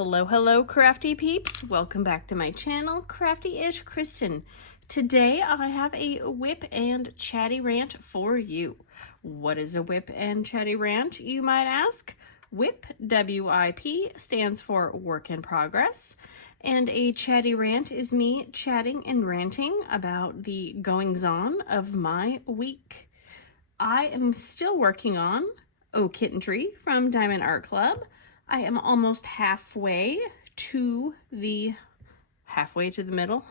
Hello, crafty peeps. Welcome back to my channel, Crafty-ish Kristen. Today I have a WIP and Chatty rant for you. What is a WIP and Chatty rant, you might ask? WIP, W-I-P, stands for work in progress. And a chatty rant is me chatting and ranting about the goings-on of my week. I am still working on Oh Kitten Tree from Diamond Art Club. I am almost halfway to the middle,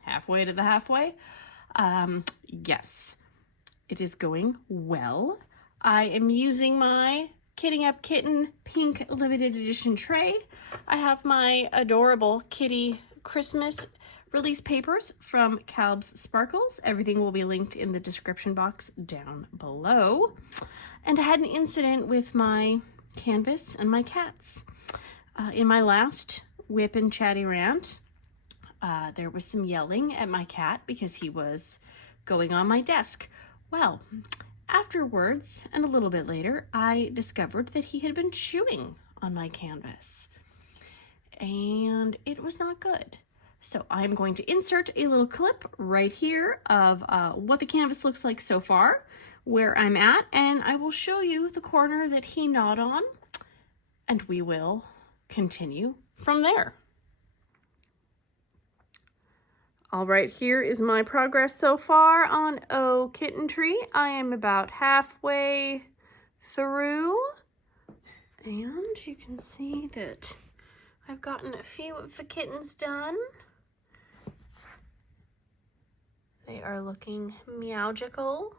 halfway to the halfway. Yes, it is going well. I am using my Kitting Up Kitten pink limited edition tray. I have my adorable kitty Christmas release papers from Calb's Sparkles. Everything will be linked in the description box down below. And I had an incident with my canvas and my cats. In my last WIP and Chatty rant, there was some yelling at my cat because he was going on my desk. Well, afterwards, and a little bit later, I discovered that he had been chewing on my canvas. And it was not good. So I'm going to insert a little clip right here of what the canvas looks like so far, where I'm at, and I will show you the corner that he gnawed on, and we will continue from there. All right, here is my progress so far on Oh Kitten Tree. I am about halfway through, and you can see that I've gotten a few of the kittens done. They are looking meowgical.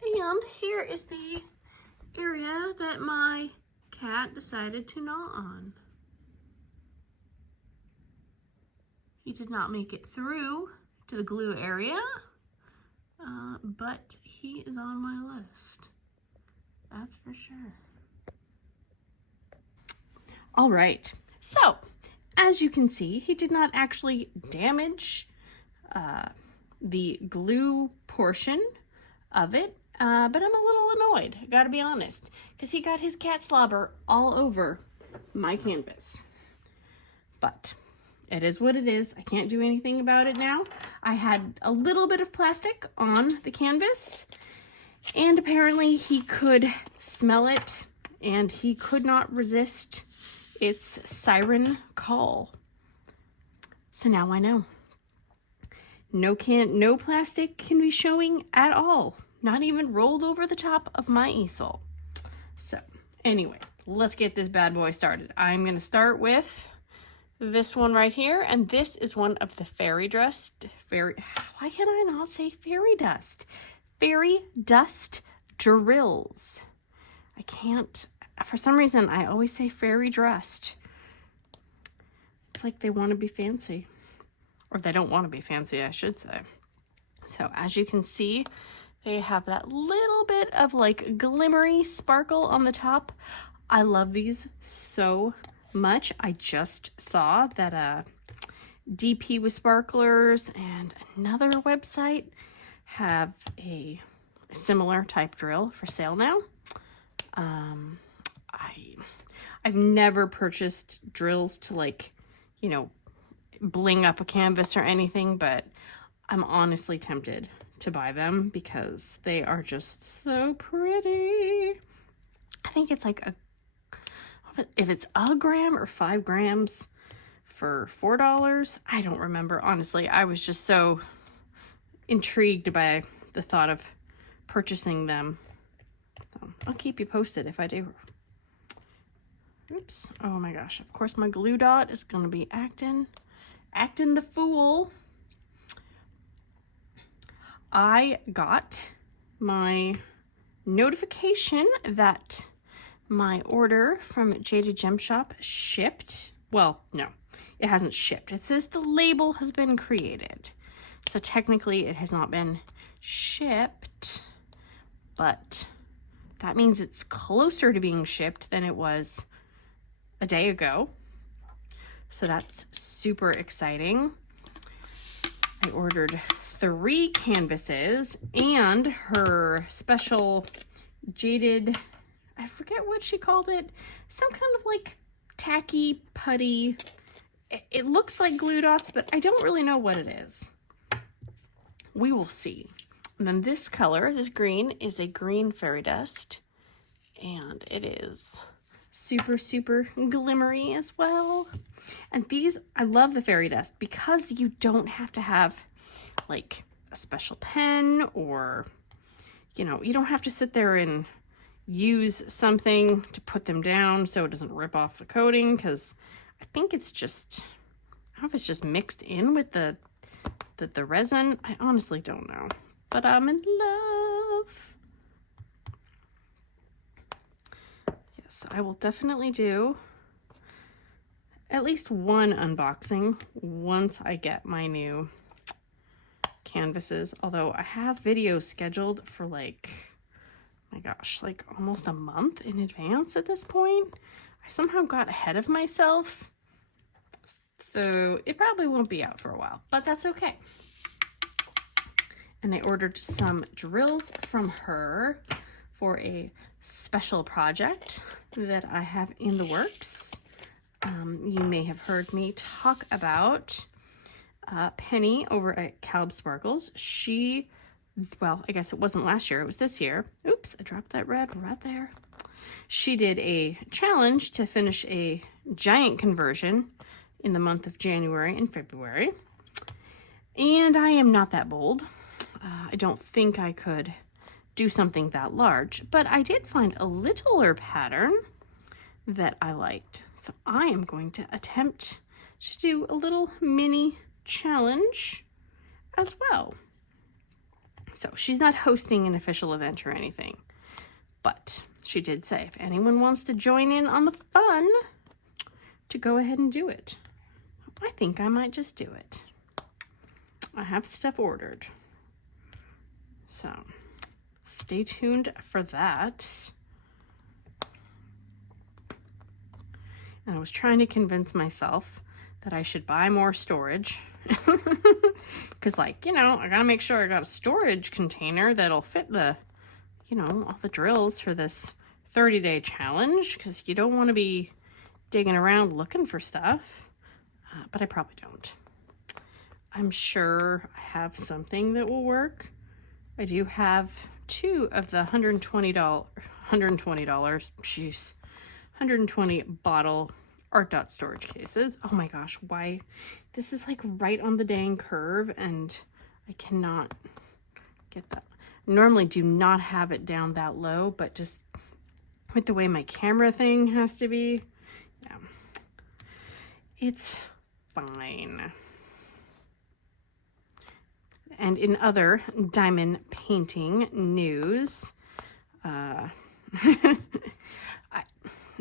And here is the area that my cat decided to gnaw on. He did not make it through to the glue area, but he is on my list. That's for sure. All right, so as you can see, he did not actually damage the glue portion of it. But I'm a little annoyed, I gotta be honest, because he got his cat slobber all over my canvas. But it is what it is. I can't do anything about it now. I had a little bit of plastic on the canvas, and apparently he could smell it, and he could not resist its siren call. So now I know. No plastic can be showing at all. Not even rolled over the top of my easel. So, anyways, let's get this bad boy started. I'm going to start with this one right here, and this is one of the fairy dust, why can I not say fairy dust? Fairy dust drills. I can't, for some reason, I always say fairy dust. It's like they want to be fancy, or they don't want to be fancy, I should say. So, as you can see, they have that little bit of like glimmery sparkle on the top. I love these so much. I just saw that DP with Sparklers and another website have a similar type drill for sale now. I've never purchased drills to, like, you know, bling up a canvas or anything, but I'm honestly tempted to buy them because they are just so pretty. I think it's like if it's a gram or 5 grams for $4. I don't remember, honestly. I was just so intrigued by the thought of purchasing them. So I'll keep you posted if I do. Oops. Oh my gosh. Of course my glue dot is gonna be acting the fool. I got my notification that my order from Jaded Gem Shop shipped. Well, no, it hasn't shipped. It says the label has been created. So technically it has not been shipped, but that means it's closer to being shipped than it was a day ago. So that's super exciting. I ordered 3 canvases and her special jaded, I forget what she called it, some kind of like tacky, putty. It looks like glue dots, but I don't really know what it is. We will see. And then this color, this green, is a green fairy dust. And it is super, super glimmery as well. And these, I love the fairy dust because you don't have to have like a special pen, or, you know, you don't have to sit there and use something to put them down so it doesn't rip off the coating, because I think it's just, I don't know if it's just mixed in with the resin. I honestly don't know, but I'm in love. Yes, I will definitely do at least one unboxing once I get my new canvases, although I have videos scheduled for like, my gosh, like almost a month in advance at this point. I somehow got ahead of myself, so it probably won't be out for a while, but that's okay. And I ordered some drills from her for a special project that I have in the works. You may have heard me talk about Penny over at Caleb Sparkles. She, well, I guess it wasn't last year, it was this year. Oops, I dropped that red right there. She did a challenge to finish a giant conversion in the month of January and February. And I am not that bold. I don't think I could do something that large, but I did find a littler pattern that I liked. So I am going to attempt to do a little mini challenge as well. So she's not hosting an official event or anything, but she did say if anyone wants to join in on the fun, to go ahead and do it. I think I might just do it. I have stuff ordered, so stay tuned for that. And I was trying to convince myself that I should buy more storage, because, like, you know, I gotta make sure I got a storage container that'll fit the, you know, all the drills for this 30-day challenge, because you don't want to be digging around looking for stuff. But I probably don't. I'm sure I have something that will work. I do have 2 of the $120, jeez, 120 bottle art dot storage cases. Oh my gosh, why? This is like right on the dang curve and I cannot get that. I normally do not have it down that low, but just with the way my camera thing has to be, yeah, it's fine. And in other diamond painting news, all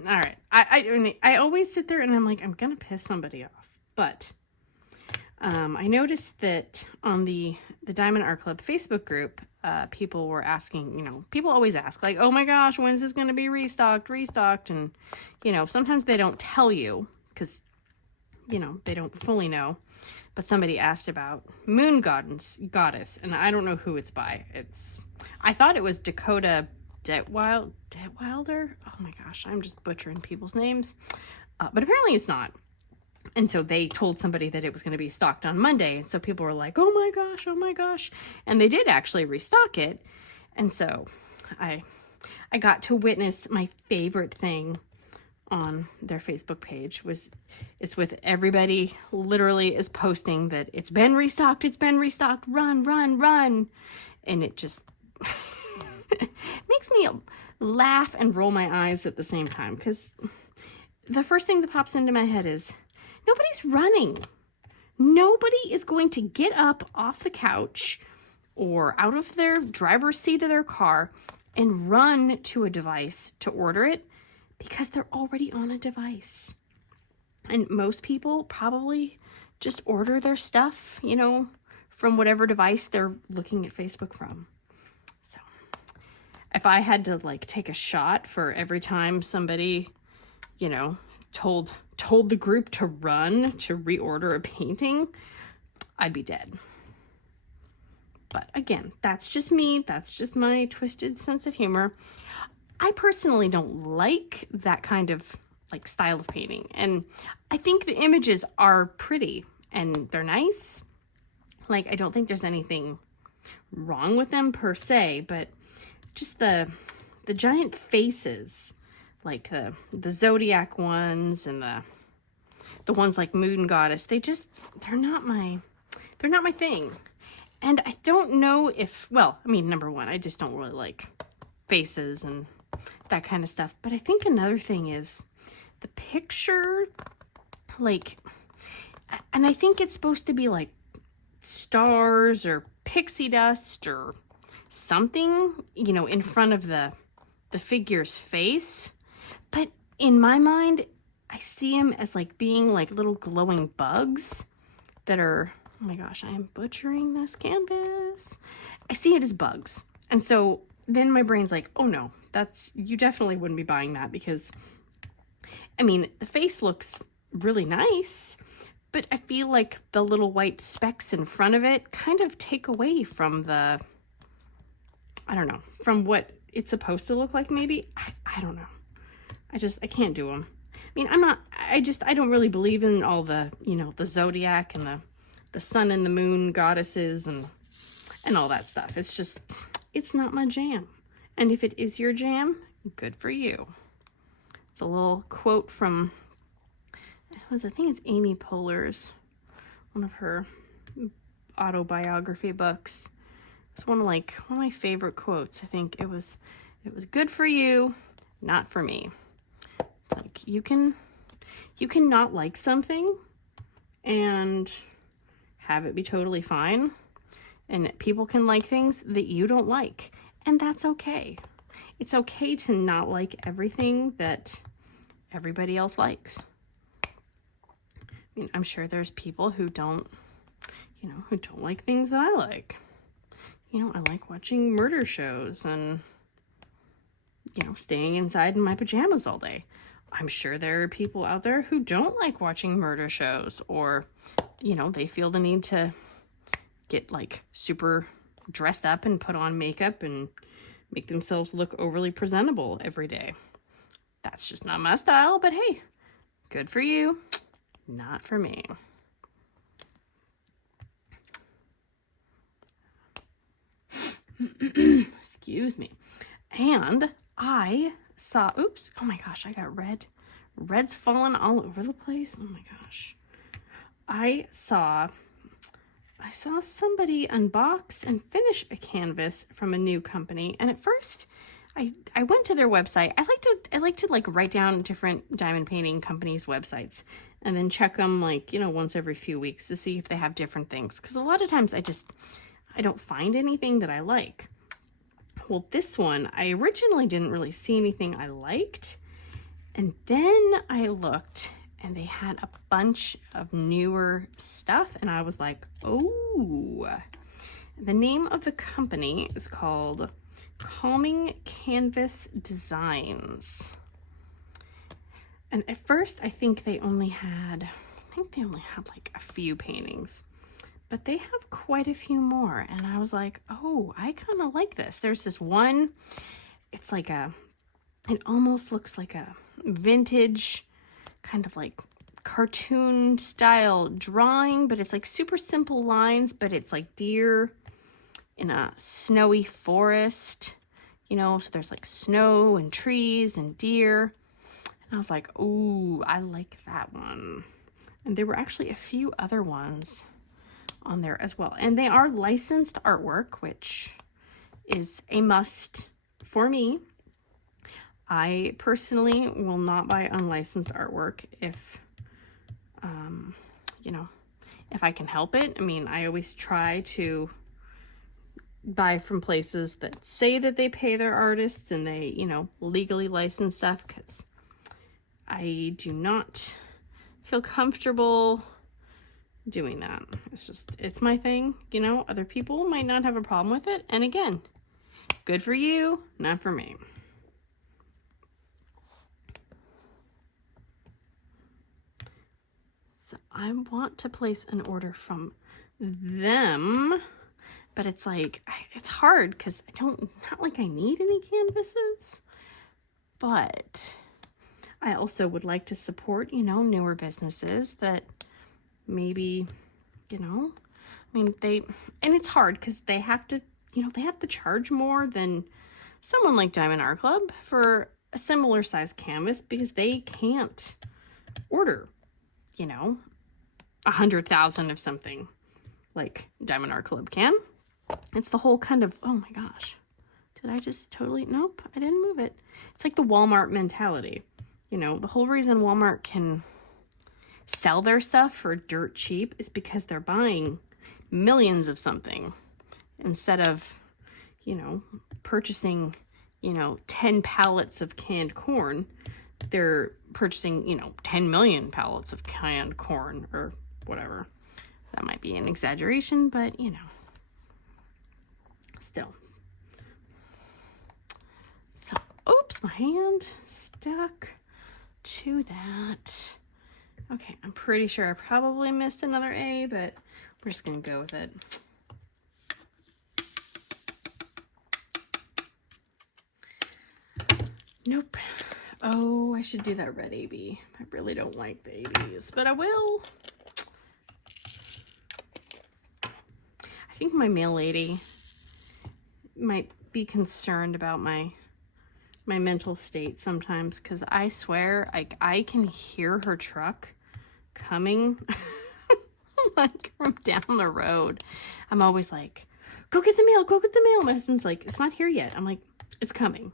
right, I always sit there and I'm like, I'm gonna piss somebody off, but I noticed that on the Diamond Art Club Facebook group, people were asking, you know, people always ask, like, oh my gosh, when's this gonna be restocked, and, you know, sometimes they don't tell you because, you know, they don't fully know. But somebody asked about Moon Goddess, and I don't know who it's by. I thought it was Dakota Detwilder. Oh my gosh, I'm just butchering people's names. But apparently it's not. And so they told somebody that it was going to be stocked on Monday. And so people were like, oh my gosh, oh my gosh. And they did actually restock it. And so I got to witness my favorite thing on their Facebook page. It's with everybody literally is posting that it's been restocked, run, run, run. And it just makes me laugh and roll my eyes at the same time, because the first thing that pops into my head is nobody's running. Nobody is going to get up off the couch or out of their driver's seat of their car and run to a device to order it, because they're already on a device. And most people probably just order their stuff, you know, from whatever device they're looking at Facebook from. So if I had to like take a shot for every time somebody, you know, told the group to run to reorder a painting, I'd be dead. But again, that's just me. That's just my twisted sense of humor. I personally don't like that kind of like style of painting. And I think the images are pretty and they're nice. Like, I don't think there's anything wrong with them per se, but just the giant faces, like the zodiac ones and the ones like Moon Goddess, they're not my thing. And I don't know if, well, I mean, number one, I just don't really like faces and that kind of stuff. But I think another thing is the picture, like, and I think it's supposed to be like stars or pixie dust or something, you know, in front of the figure's face. But in my mind, I see him as like being like little glowing bugs that are, oh my gosh, I am butchering this canvas. I see it as bugs. And so then my brain's like, oh no, you definitely wouldn't be buying that, because I mean, the face looks really nice, but I feel like the little white specks in front of it kind of take away from the, I don't know, from what it's supposed to look like maybe. I don't know. I can't do them. I mean, I don't really believe in all the, you know, the zodiac and the sun and the moon goddesses and all that stuff. It's not my jam. And if it is your jam, good for you. It's a little quote from, I think it's Amy Poehler's, one of her autobiography books. It's one of my favorite quotes. I think it was good for you, not for me. It's like you can not like something and have it be totally fine, and people can like things that you don't like, and that's okay. It's okay to not like everything that everybody else likes. I mean, I'm sure there's people who don't like things that I like. You know, I like watching murder shows and, you know, staying inside in my pajamas all day. I'm sure there are people out there who don't like watching murder shows, or, you know, they feel the need to get like super dressed up and put on makeup and make themselves look overly presentable every day. That's just not my style, but hey, good for you, not for me. Excuse me. And I saw, oops, oh my gosh, I got red's falling all over the place. Oh my gosh. I saw somebody unbox and finish a canvas from a new company, and at first I went to their website. I like to like write down different diamond painting companies' websites and then check them, like, you know, once every few weeks to see if they have different things, because a lot of times I don't find anything that I like. Well, this one, I originally didn't really see anything I liked, and then I looked and they had a bunch of newer stuff, and I was like, oh. The name of the company is called Calming Canvas Designs. And at first I think they only had like a few paintings, but they have quite a few more. And I was like, oh, I kind of like this. There's this one, it's like it almost looks like a vintage kind of like cartoon style drawing, but it's like super simple lines, but it's like deer in a snowy forest, you know, so there's like snow and trees and deer. And I was like, ooh, I like that one. And there were actually a few other ones on there as well. And they are licensed artwork, which is a must for me. I personally will not buy unlicensed artwork if, you know, if I can help it. I mean, I always try to buy from places that say that they pay their artists and they, you know, legally license stuff, because I do not feel comfortable doing that. It's my thing, you know. Other people might not have a problem with it, and again, good for you, not for me. So I want to place an order from them, but it's like, it's hard because not like I need any canvases, but I also would like to support, you know, newer businesses that maybe, you know, I mean, and it's hard because they have to, you know, they have to charge more than someone like Diamond Art Club for a similar size canvas because they can't order, you know, 100,000 of something like Diamond Art Club can. It's the whole kind of, oh my gosh, did I just totally, nope, I didn't move it. It's like the Walmart mentality. You know, the whole reason Walmart can sell their stuff for dirt cheap is because they're buying millions of something instead of, you know, purchasing, you know, 10 pallets of canned corn. They're purchasing, you know, 10 million pallets of canned corn or whatever. That might be an exaggeration, but, you know, still. So, oops, my hand stuck to that. Okay, I'm pretty sure I probably missed another A, but we're just gonna go with it. Nope. Oh, I should do that red AB. I really don't like the ABs, but I will. I think my mail lady might be concerned about my mental state sometimes, because I swear, like, I can hear her truck coming like from down the road. I'm always like, go get the mail, go get the mail. My husband's like, it's not here yet. I'm like, it's coming.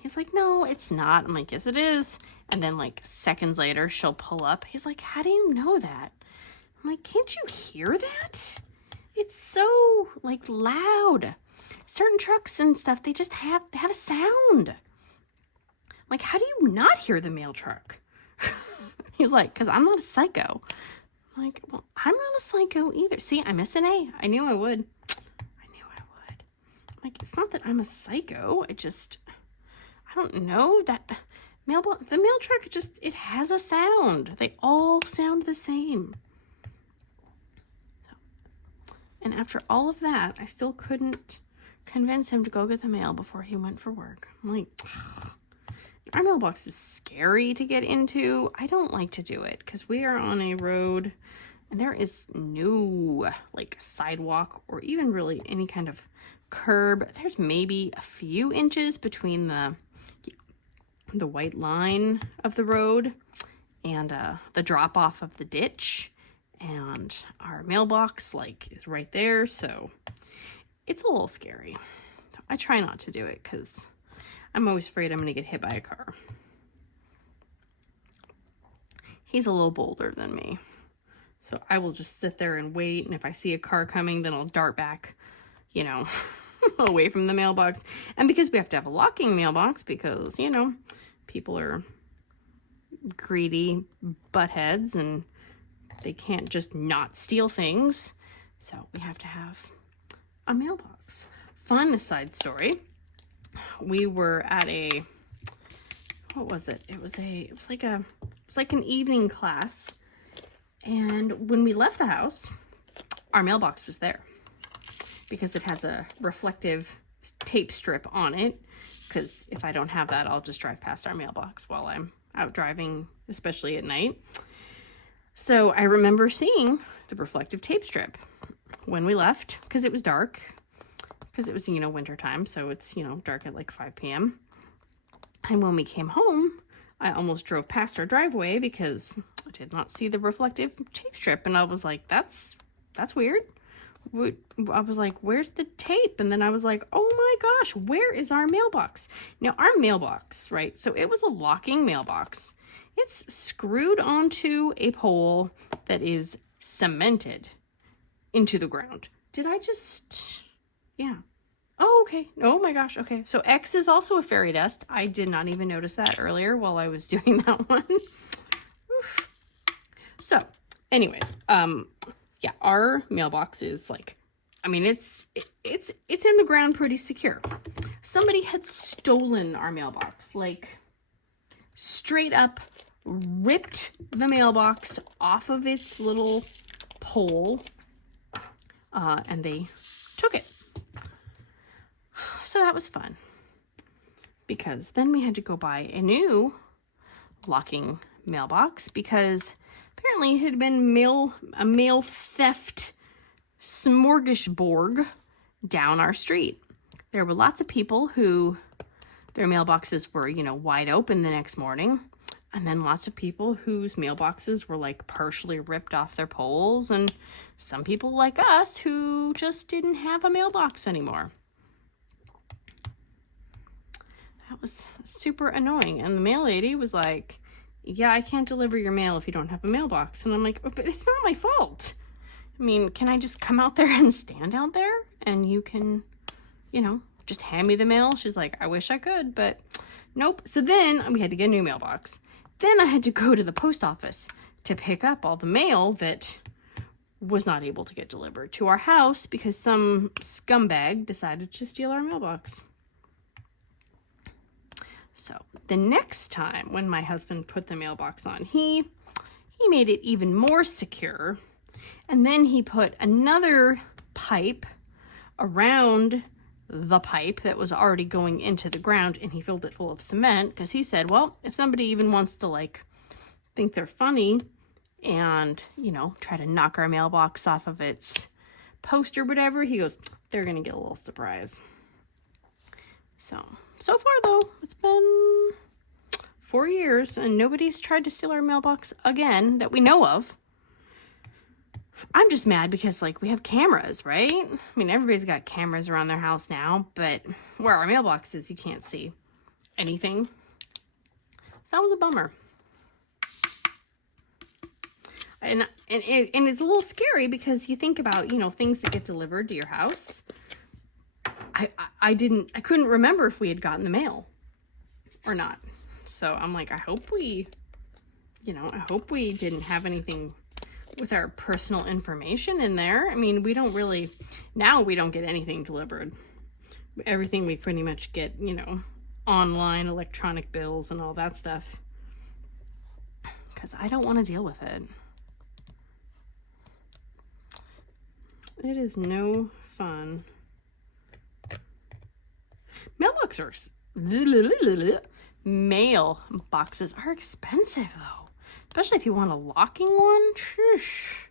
He's like, no, it's not. I'm like, yes, it is. And then like seconds later, she'll pull up. He's like, how do you know that? I'm like, can't you hear that? It's so like loud. Certain trucks and stuff, they have a sound. I'm like, how do you not hear the mail truck? He's like, because I'm not a psycho. I'm like, well, I'm not a psycho either. See, I missed an A. I knew I would. I'm like, it's not that I'm a psycho. I don't know that the mail truck just, it has a sound. They all sound the same. And after all of that, I still couldn't convince him to go get the mail before he went for work. I'm like, ugh. Our mailbox is scary to get into. I don't like to do it because we are on a road and there is no like sidewalk or even really any kind of curb. There's maybe a few inches between the white line of the road and the drop off of the ditch, and our mailbox like is right there, so it's a little scary. So I try not to do it because I'm always afraid I'm going to get hit by a car. He's a little bolder than me, so I will just sit there and wait, and if I see a car coming, then I'll dart back, you know, away from the mailbox. And because we have to have a locking mailbox because, you know, people are greedy buttheads and they can't just not steal things, so we have to have a mailbox. Fun side story. We were at a, what was it? It was like an evening class, and when we left the house, our mailbox was there because it has a reflective tape strip on it, because if I don't have that, I'll just drive past our mailbox while I'm out driving, especially at night. So I remember seeing the reflective tape strip when we left, because it was dark, because it was, you know, winter time, so it's, you know, dark at like 5 p.m. And when we came home, I almost drove past our driveway because I did not see the reflective tape strip, and I was like, that's weird. I was like, where's the tape? And then I was like, oh my gosh, where is our mailbox? Now, our mailbox, right? So it was a locking mailbox. It's screwed onto a pole that is cemented into the ground. Did I just, yeah. Oh, okay. Oh my gosh. Okay. So X is also a fairy dust. I did not even notice that earlier while I was doing that one. Oof. So anyways, yeah, our mailbox is like, I mean, it's in the ground pretty secure. Somebody had stolen our mailbox, like straight up ripped the mailbox off of its little pole, and they took it. So that was fun, because then we had to go buy a new locking mailbox because apparently it had been a mail theft smorgasbord down our street. There were lots of people who their mailboxes were, you know, wide open the next morning. And then lots of people whose mailboxes were like partially ripped off their poles. And some people like us who just didn't have a mailbox anymore. That was super annoying. And the mail lady was like, yeah, I can't deliver your mail if you don't have a mailbox. And I'm like, oh, but it's not my fault. I mean, can I just come out there and stand out there and you can, you know, just hand me the mail? She's like, I wish I could, but nope. So then we had to get a new mailbox. Then I had to go to the post office to pick up all the mail that was not able to get delivered to our house because some scumbag decided to steal our mailbox. So the next time when my husband put the mailbox on, he made it even more secure. And then he put another pipe around the pipe that was already going into the ground, and he filled it full of cement because he said, well, if somebody even wants to like think they're funny and, you know, try to knock our mailbox off of its post or whatever, he goes, they're gonna get a little surprise. So far though, it's been 4 years and nobody's tried to steal our mailbox again that we know of. I'm just mad because, like, we have cameras, right? I mean, everybody's got cameras around their house now, but where our mailbox is, you can't see anything. That was a bummer. And it's a little scary because you think about, you know, things that get delivered to your house. I couldn't remember if we had gotten the mail or not. So I'm like, I hope we didn't have anything with our personal information in there. I mean, we don't get anything delivered. Everything we pretty much get, you know, online, electronic bills and all that stuff. Because I don't want to deal with it. It is no fun. Mailboxes are expensive though. Especially if you want a locking one. Shush.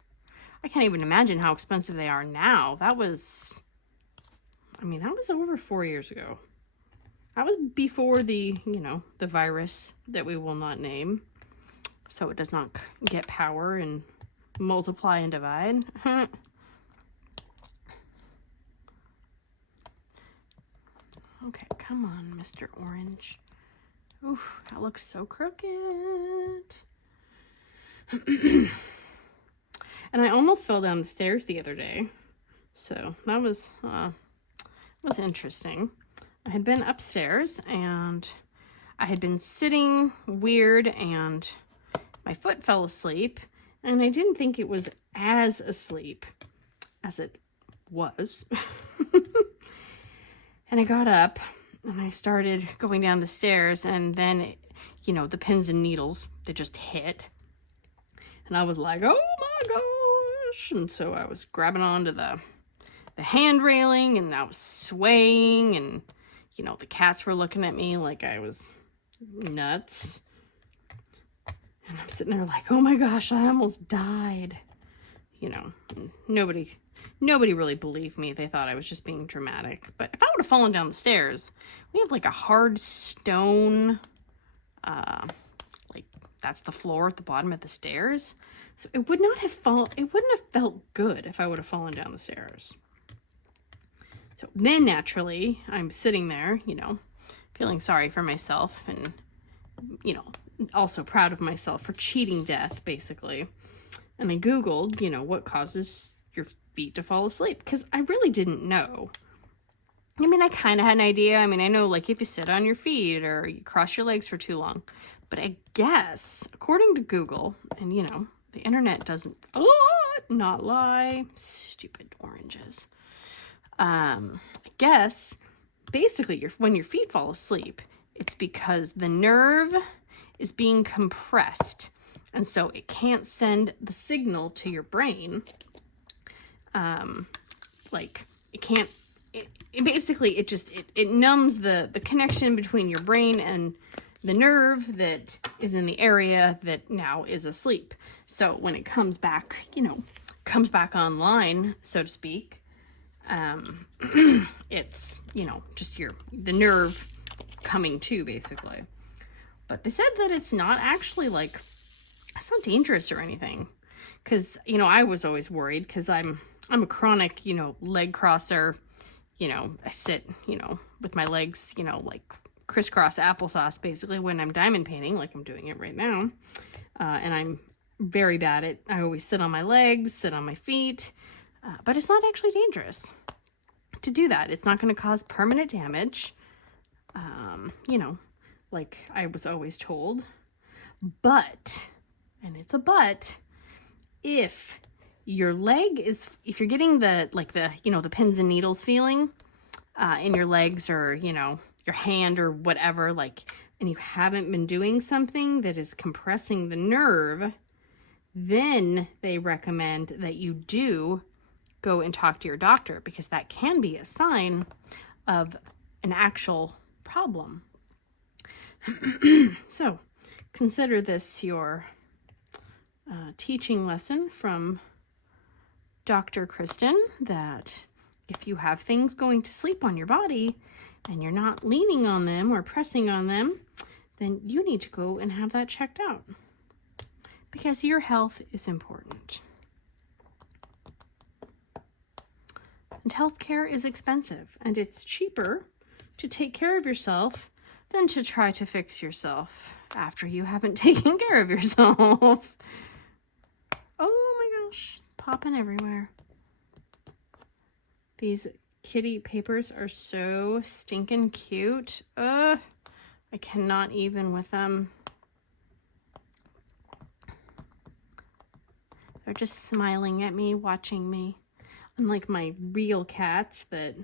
I can't even imagine how expensive they are now. That was over 4 years ago. That was before the virus that we will not name. So it does not get power and multiply and divide. Okay, come on, Mr. Orange. Oof, that looks so crooked. And I almost fell down the stairs the other day. So that was interesting. I had been upstairs and I had been sitting weird and my foot fell asleep. And I didn't think it was as asleep as it was. And I got up and I started going down the stairs and then, you know, the pins and needles, they just hit. And I was like, oh my gosh. And so I was grabbing onto the hand railing and I was swaying and, you know, the cats were looking at me like I was nuts. And I'm sitting there like, oh my gosh, I almost died. You know, nobody really believed me. They thought I was just being dramatic. But if I would have fallen down the stairs, we have like a hard stone, like that's the floor at the bottom of the stairs. So it wouldn't have felt good if I would have fallen down the stairs. So then naturally, I'm sitting there, you know, feeling sorry for myself and, you know, also proud of myself for cheating death, basically. And I Googled, you know, what causes your feet to fall asleep, because I really didn't know. I mean, I kind of had an idea. I mean, I know, like, if you sit on your feet or you cross your legs for too long. But I guess, according to Google, and, you know, the internet doesn't not lie. Stupid oranges. I guess, basically, when your feet fall asleep, it's because the nerve is being compressed. And so it can't send the signal to your brain. Like, it can't, it basically, it numbs the connection between your brain and the nerve that is in the area that now is asleep. So when it comes back, you know, comes back online, so to speak, it's, you know, just the nerve coming to, basically. But they said that it's not actually, like, it's not dangerous or anything. Because, you know, I was always worried because I'm a chronic, you know, leg crosser. You know, I sit, you know, with my legs, you know, like crisscross applesauce, basically, when I'm diamond painting, like I'm doing it right now. And I'm very bad at, I always sit on my legs, sit on my feet. But it's not actually dangerous to do that. It's not going to cause permanent damage. You know, like I was always told. But, and it's a but, if your leg is, if you're getting the, like the, you know, the pins and needles feeling in your legs, or, you know, your hand or whatever, like, and you haven't been doing something that is compressing the nerve, then they recommend that you do go and talk to your doctor, because that can be a sign of an actual problem. So consider this your teaching lesson from Dr. Kristen, that if you have things going to sleep on your body and you're not leaning on them or pressing on them, then you need to go and have that checked out, because your health is important. And healthcare is expensive, and it's cheaper to take care of yourself than to try to fix yourself after you haven't taken care of yourself. Oh my gosh, popping everywhere. These kitty papers are so stinking cute. I cannot even with them. They're just smiling at me, watching me. Unlike my real cats that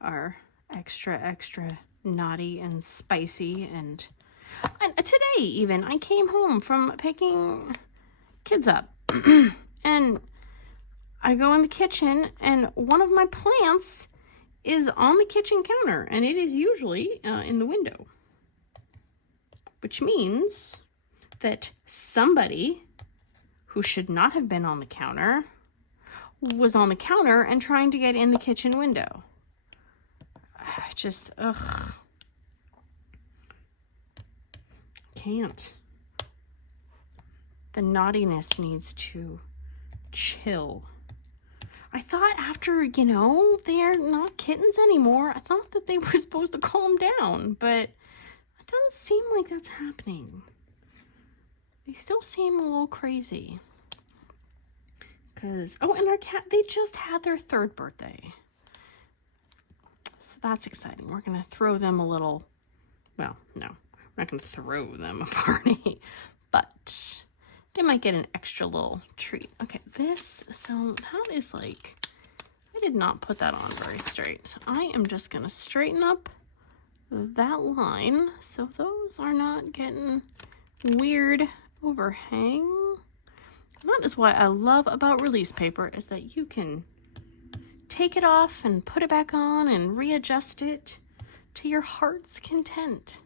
are extra naughty and spicy. And today even, I came home from picking kids up. And I go in the kitchen, and one of my plants is on the kitchen counter, and it is usually in the window. Which means that somebody who should not have been on the counter was on the counter and trying to get in the kitchen window. Just, ugh. Can't. The naughtiness needs to chill. I thought after, you know, they're not kittens anymore, I thought that they were supposed to calm down, but it doesn't seem like that's happening. They still seem a little crazy. Because, oh, and our cat, they just had their 3rd birthday. So that's exciting. We're going to throw them a little, well, no, we're not going to throw them a party, but they might get an extra little treat. Okay, this, so that is like, I did not put that on very straight. So I am just going to straighten up that line so those are not getting weird overhang. And that is what I love about release paper, is that you can take it off and put it back on and readjust it to your heart's content.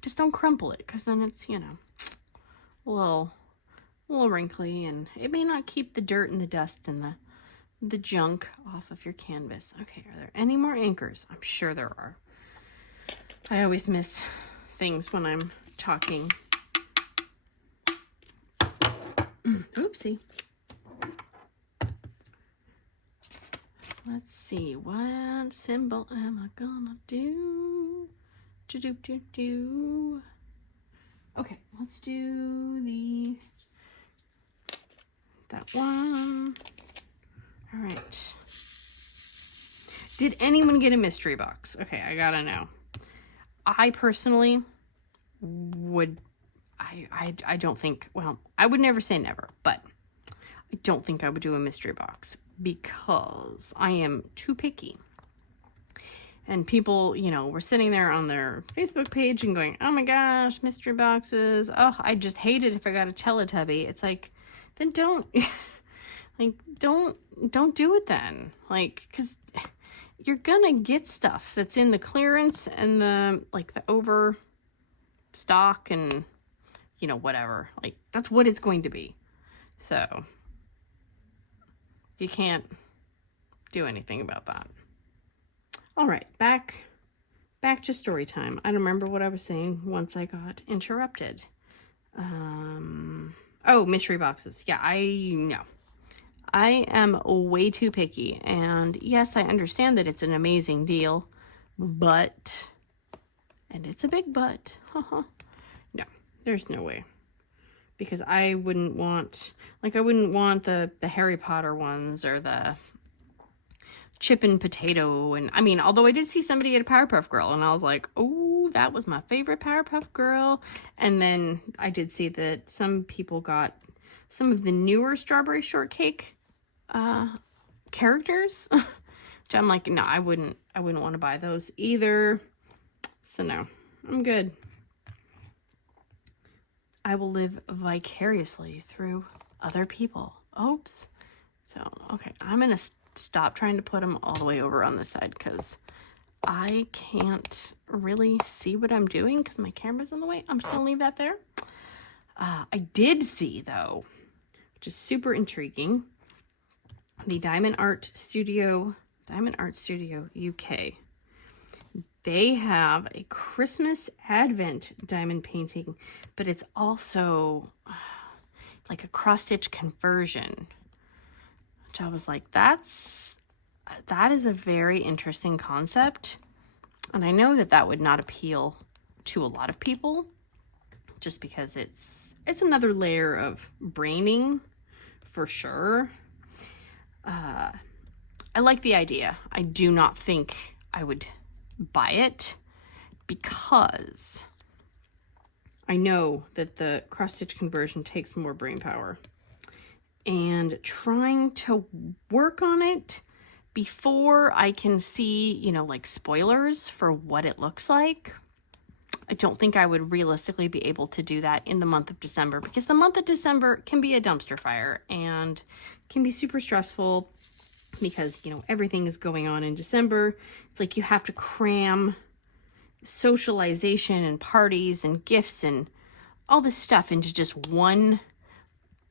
Just don't crumple it, because then it's, you know, a little wrinkly, and it may not keep the dirt and the dust and the junk off of your canvas. Okay, are there any more anchors? I'm sure there are. I always miss things when I'm talking. Oopsie. Let's see, what symbol am I gonna do? Okay, let's do that one. All right. Did anyone get a mystery box? Okay, I gotta know. I personally would, I don't think, well, I would never say never, but I don't think I would do a mystery box because I am too picky. And people, you know, were sitting there on their Facebook page and going, oh my gosh, mystery boxes. Oh, I just hate it if I got a Teletubby. It's like, then don't, like, don't do it then. Like, because you're gonna get stuff that's in the clearance and the overstock and, you know, whatever. Like, that's what it's going to be. So you can't do anything about that. All right, back to story time. I don't remember what I was saying once I got interrupted. Oh, mystery boxes. Yeah, I know. I am way too picky, and yes, I understand that it's an amazing deal, but, and it's a big but, no, there's no way, because I wouldn't want, like, I wouldn't want the Harry Potter ones, or the Chip and Potato, and, I mean, although I did see somebody get a Powerpuff Girl, and I was like, oh, that was my favorite Powerpuff Girl, and then I did see that some people got some of the newer Strawberry Shortcake characters, which I'm like, no, I wouldn't want to buy those either. So no, I'm good. I will live vicariously through other people. Oops. So, okay, I'm going to stop trying to put them all the way over on this side because I can't really see what I'm doing because my camera's in the way. I'm just going to leave that there. I did see, though, which is super intriguing, the Diamond Art Studio UK. They have a Christmas Advent diamond painting, but it's also like a cross-stitch conversion, which I was like, that is a very interesting concept. And I know that would not appeal to a lot of people, just because it's another layer of braining for sure. I like the idea. I do not think I would buy it because I know that the cross-stitch conversion takes more brain power. And trying to work on it before I can see, you know, like spoilers for what it looks like, I don't think I would realistically be able to do that in the month of December, because the month of December can be a dumpster fire and can be super stressful because, you know, everything is going on in December. It's like you have to cram socialization and parties and gifts and all this stuff into just one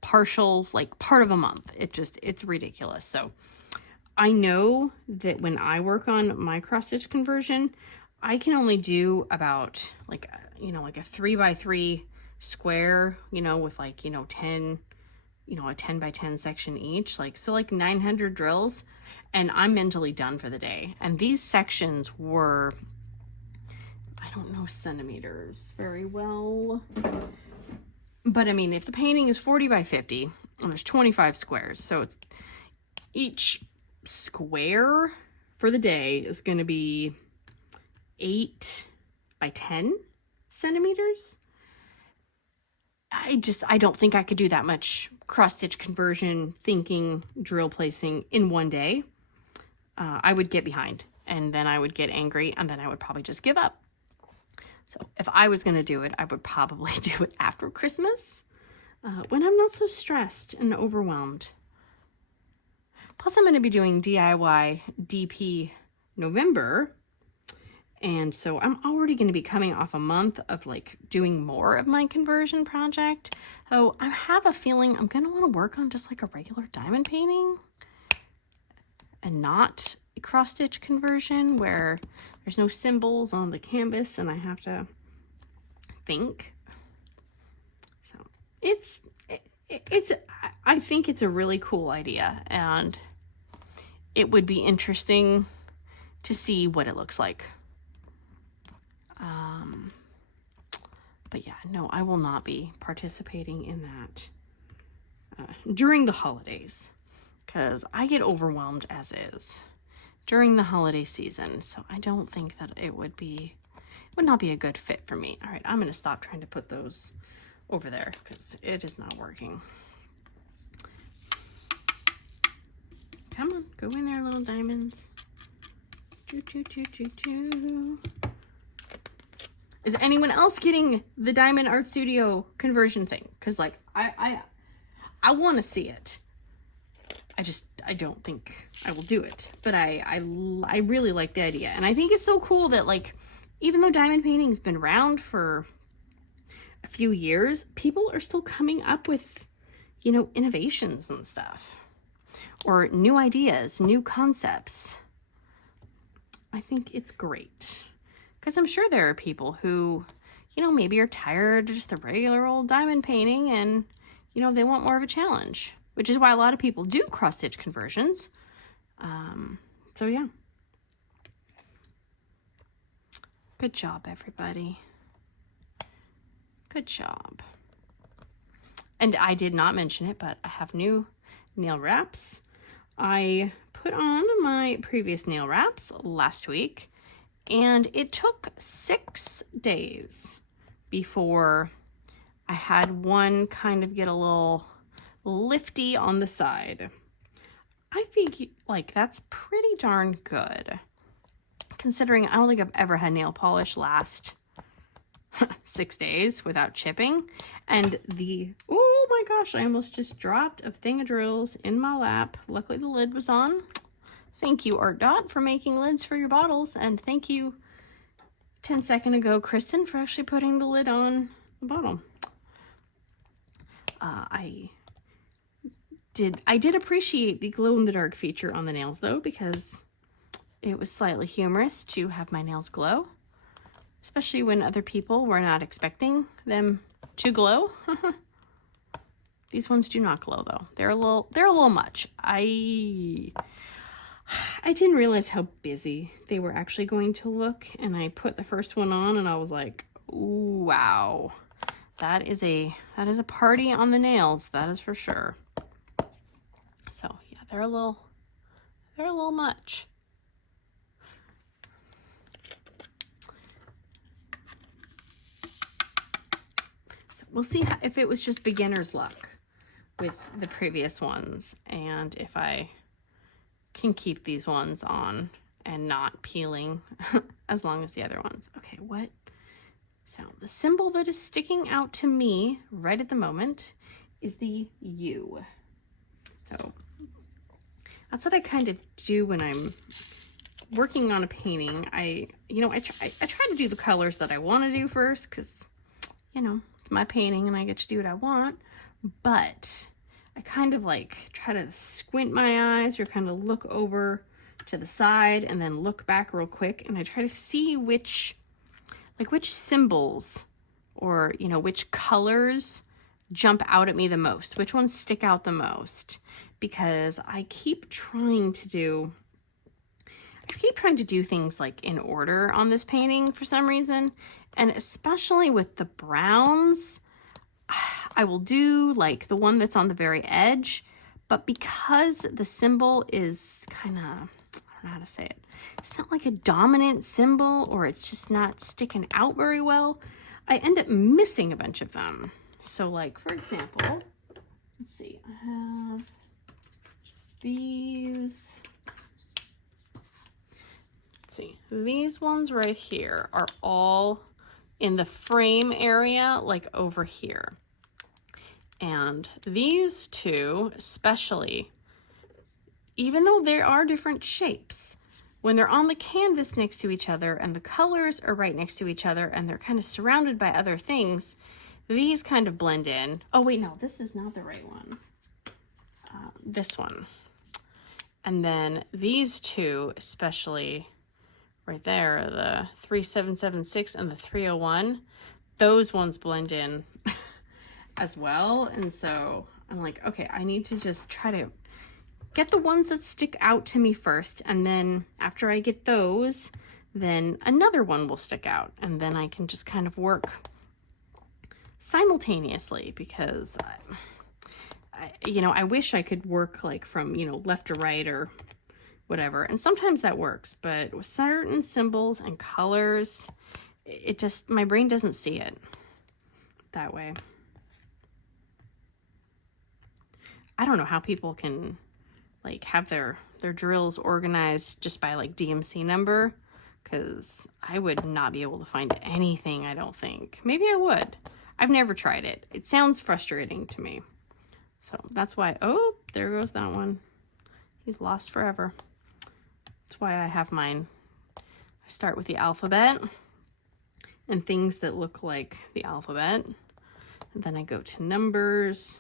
partial, like, part of a month. It's ridiculous. So I know that when I work on my cross-stitch conversion, I can only do about, like, you know, like a 3x3 square, you know, with, like, you know, 10, you know, a 10x10 section each, like, so like 900 drills, and I'm mentally done for the day. And these sections were, I don't know centimeters very well, but I mean, if the painting is 40x50 and there's 25 squares, so it's each square for the day is going to be 8x10 centimeters. I don't think I could do that much cross-stitch conversion, thinking, drill placing in one day. I would get behind, and then I would get angry, and then I would probably just give up. So if I was going to do it, I would probably do it after Christmas, when I'm not so stressed and overwhelmed. Plus, I'm going to be doing DIY DP November, and so I'm already going to be coming off a month of, like, doing more of my conversion project. So I have a feeling I'm going to want to work on just like a regular diamond painting and not a cross-stitch conversion where there's no symbols on the canvas and I have to think. So I think it's a really cool idea, and it would be interesting to see what it looks like. But yeah, no, I will not be participating in that during the holidays, because I get overwhelmed as is during the holiday season. So I don't think that it would not be a good fit for me. All right, I'm going to stop trying to put those over there because it is not working. Come on, go in there, little diamonds. Choo, choo, choo, choo, choo. Is anyone else getting the Diamond Art Studio conversion thing? Because, like, I want to see it. I don't think I will do it, but I really like the idea. And I think it's so cool that, like, even though diamond painting's been around for a few years, people are still coming up with, you know, innovations and stuff, or new ideas, new concepts. I think it's great, because I'm sure there are people who, you know, maybe are tired of just a regular old diamond painting and, you know, they want more of a challenge, which is why a lot of people do cross-stitch conversions. So yeah. Good job, everybody. Good job. And I did not mention it, but I have new nail wraps. I put on my previous nail wraps last week, and it took 6 days before I had one kind of get a little lifty on the side. I think, like, that's pretty darn good, considering I don't think I've ever had nail polish last 6 days without chipping. And oh my gosh, I almost just dropped a thing of drills in my lap. Luckily the lid was on. Thank you, Art Dot, for making lids for your bottles, and thank you 10 seconds ago, Kristen, for actually putting the lid on the bottle. I did appreciate the glow-in-the-dark feature on the nails, though, because it was slightly humorous to have my nails glow, especially when other people were not expecting them to glow. These ones do not glow, though. They're a little much. I didn't realize how busy they were actually going to look, and I put the first one on, and I was like, ooh, wow, that is a party on the nails. That is for sure. So yeah, they're a little much. So we'll see if it was just beginner's luck with the previous ones, and if I can keep these ones on and not peeling as long as the other ones. Okay, what? So the symbol that is sticking out to me right at the moment is the U. So that's what I kind of do when I'm working on a painting. I try to do the colors that I want to do first, because, you know, it's my painting and I get to do what I want. But I kind of like try to squint my eyes or kind of look over to the side and then look back real quick, and I try to see which symbols or, you know, which colors jump out at me the most, which ones stick out the most, because I keep trying to do things like in order on this painting for some reason, and especially with the browns, I will do like the one that's on the very edge, but because the symbol is kind of, I don't know how to say it, it's not like a dominant symbol, or it's just not sticking out very well, I end up missing a bunch of them. So like, for example, let's see, I have these, let's see, these ones right here are all in the frame area, like over here. And these two especially, even though they are different shapes, when they're on the canvas next to each other and the colors are right next to each other and they're kind of surrounded by other things, these kind of blend in. Oh wait, no, this is not the right one. This one. And then these two, especially right there, the 3776 and the 301, those ones blend in as well. And so I'm like, okay, I need to just try to get the ones that stick out to me first, and then after I get those, then another one will stick out, and then I can just kind of work simultaneously, because I wish I could work like from, you know, left to right or whatever, and sometimes that works, but with certain symbols and colors, it just, my brain doesn't see it that way. I don't know how people can like have their drills organized just by like DMC number, because I would not be able to find anything, I don't think. Maybe I would. I've never tried it. It sounds frustrating to me. So that's why, oh, there goes that one. He's lost forever. That's why I have mine. I start with the alphabet and things that look like the alphabet. And then I go to numbers.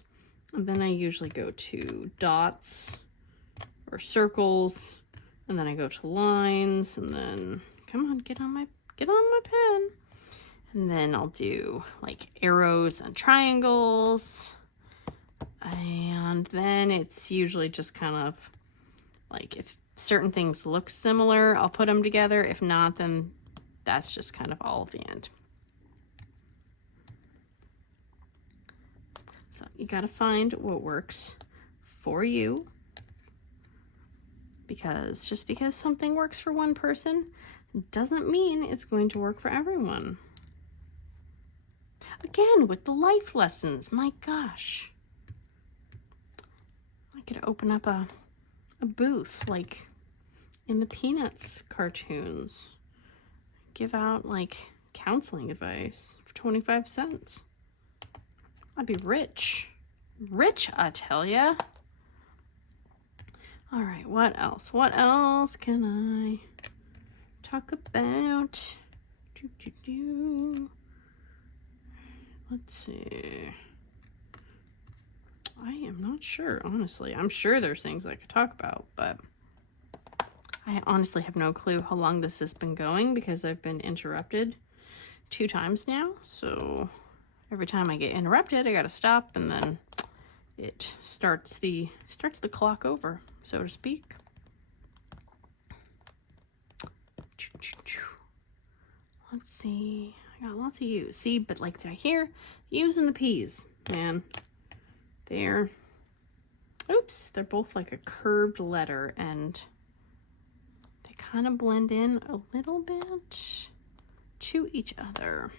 And then I usually go to dots or circles. And then I go to lines. And then, come on, get on my pen. And then I'll do like arrows and triangles. And then it's usually just kind of like if certain things look similar, I'll put them together. If not, then that's just kind of all at the end. So you got to find what works for you, because just because something works for one person doesn't mean it's going to work for everyone. Again, with the life lessons, my gosh. I could open up a booth like in the Peanuts cartoons. Give out like counseling advice for 25 cents. I'd be rich. Rich, I tell ya. All right, what else? What else can I talk about? Let's see. I am not sure, honestly. I'm sure there's things I could talk about, but I honestly have no clue how long this has been going because I've been interrupted 2 times now. So every time I get interrupted, I gotta stop, and then it starts the clock over, so to speak. Let's see. I got lots of U's. See, but like they're here, U's and the P's, man. They're, oops, they're both like a curved letter, and they kind of blend in a little bit to each other.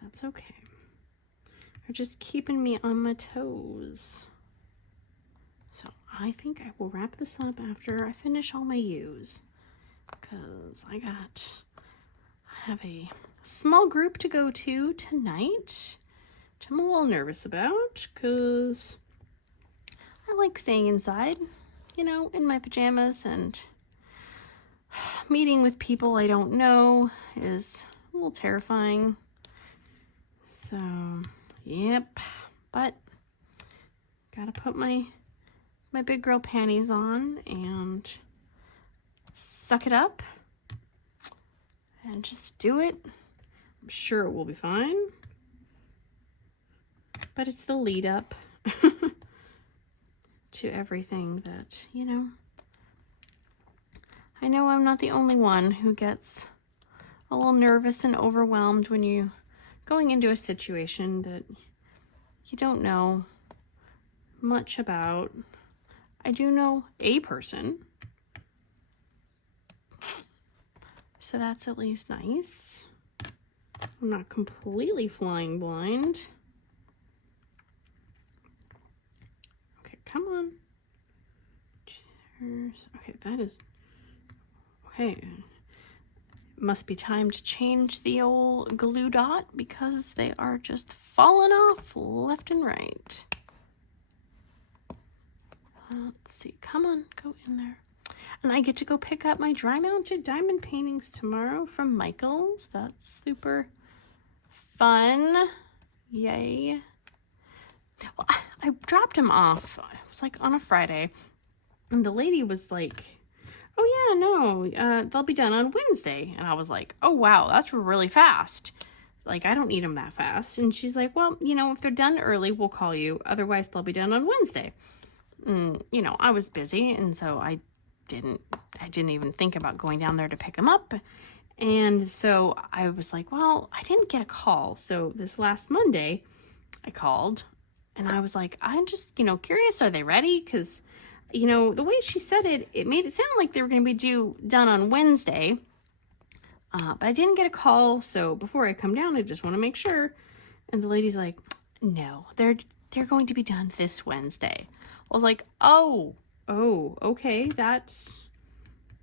That's okay. They're just keeping me on my toes. So I think I will wrap this up after I finish all my U's, because I have a small group to go to tonight, which I'm a little nervous about because I like staying inside, you know, in my pajamas, and meeting with people I don't know is a little terrifying. So, yep, but gotta put my big girl panties on and suck it up and just do it. I'm sure it will be fine, but it's the lead up to everything that, you know, I know I'm not the only one who gets a little nervous and overwhelmed when you going into a situation that you don't know much about. I do know a person, so that's at least nice. I'm not completely flying blind. Okay, come on. Cheers. Okay, that is... Okay. Must be time to change the old glue dot because they are just falling off left and right. Let's see. Come on, go in there. And I get to go pick up my dry mounted diamond paintings tomorrow from Michael's. That's super fun. Yay. Well, I dropped them off. It was like on a Friday. And the lady was like, oh yeah, no, they'll be done on Wednesday. And I was like, oh wow, that's really fast. Like, I don't need them that fast. And she's like, well, you know, if they're done early, we'll call you. Otherwise, they'll be done on Wednesday. You know, I was busy, and so I didn't even think about going down there to pick them up. And so I was like, well, I didn't get a call. So this last Monday, I called, and I was like, I'm just, you know, curious, are they ready? Because, you know, the way she said it, it made it sound like they were going to be done on Wednesday. But I didn't get a call, so before I come down, I just want to make sure. And the lady's like, no, they're going to be done this Wednesday. I was like, oh, okay, that's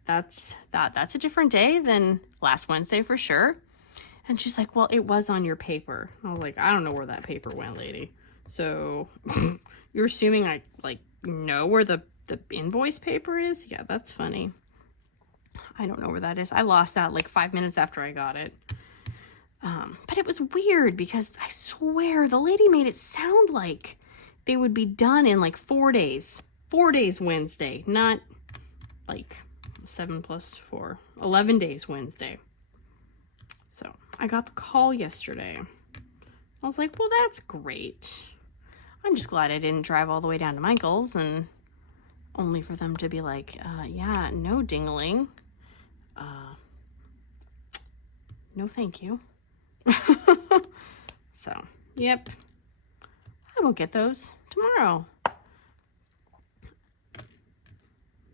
a different day than last Wednesday for sure. And she's like, well, it was on your paper. I was like, I don't know where that paper went, lady. So you're assuming I like know where the invoice paper is? Yeah, that's funny. I don't know where that is. I lost that like 5 minutes after I got it. But it was weird because I swear the lady made it sound like they would be done in like 4 days. 4 days Wednesday, not like 7 plus 4, 11 days Wednesday. So I got the call yesterday. I was like, well, that's great. I'm just glad I didn't drive all the way down to Michael's and only for them to be like, yeah, no dingling. No, thank you. So, yep. I will get those tomorrow.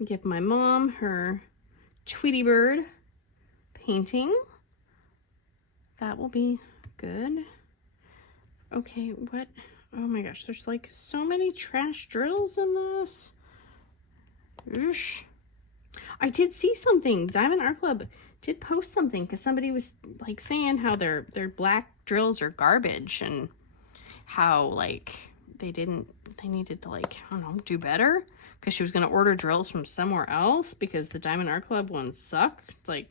Give my mom her Tweety Bird painting. That will be good. Okay, what? Oh my gosh, there's like so many trash drills in this. Oosh. I did see something. Diamond Art Club did post something because somebody was like saying how their black drills are garbage and how like they needed to like, I don't know, do better because she was going to order drills from somewhere else because the Diamond Art Club ones suck. It's like,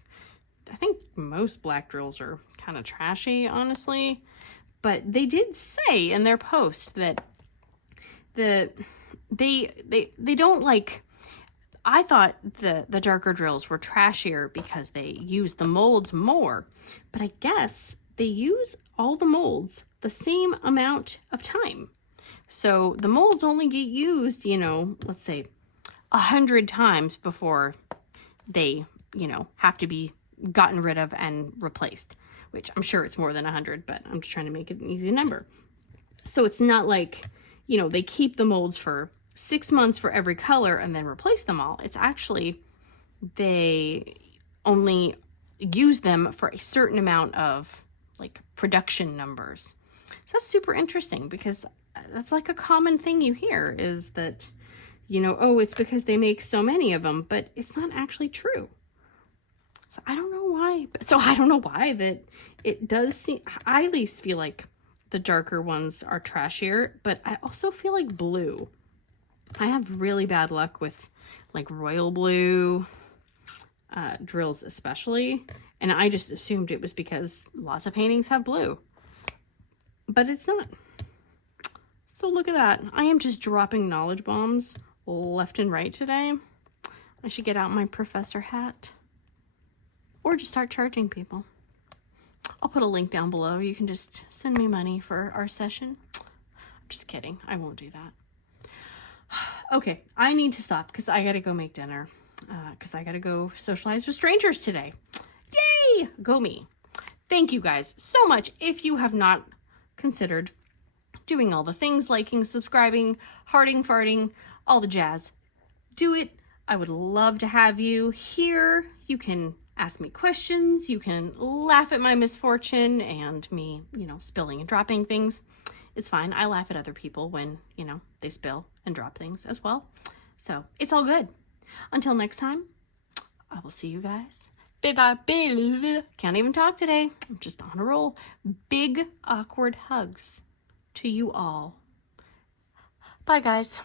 I think most black drills are kind of trashy, honestly. But they did say in their post that they don't like, I thought the darker drills were trashier because they use the molds more, but I guess they use all the molds the same amount of time. So the molds only get used, you know, let's say 100 times before they, you know, have to be gotten rid of and replaced, which I'm sure it's more than 100, but I'm just trying to make it an easy number. So it's not like, you know, they keep the molds for 6 months for every color and then replace them all. It's actually, they only use them for a certain amount of like production numbers. So that's super interesting because that's like a common thing you hear is that, you know, oh, it's because they make so many of them, but it's not actually true. So I don't know why. So I don't know why that it does seem, I at least feel like the darker ones are trashier, but I also feel like blue. I have really bad luck with like royal blue drills especially, and I just assumed it was because lots of paintings have blue, but it's not. So look at that. I am just dropping knowledge bombs left and right today. I should get out my professor hat or just start charging people. I'll put a link down below. You can just send me money for our session. I'm just kidding. I won't do that. Okay, I need to stop because I gotta go make dinner because I gotta go socialize with strangers today. Yay! Go me. Thank you guys so much. If you have not considered doing all the things, liking, subscribing, hearting, farting, all the jazz, do it. I would love to have you here. You can ask me questions. You can laugh at my misfortune and me, you know, spilling and dropping things. It's fine. I laugh at other people when, you know, they spill and drop things as well. So it's all good. Until next time, I will see you guys. Bye-bye. Can't even talk today. I'm just on a roll. Big awkward hugs to you all. Bye, guys.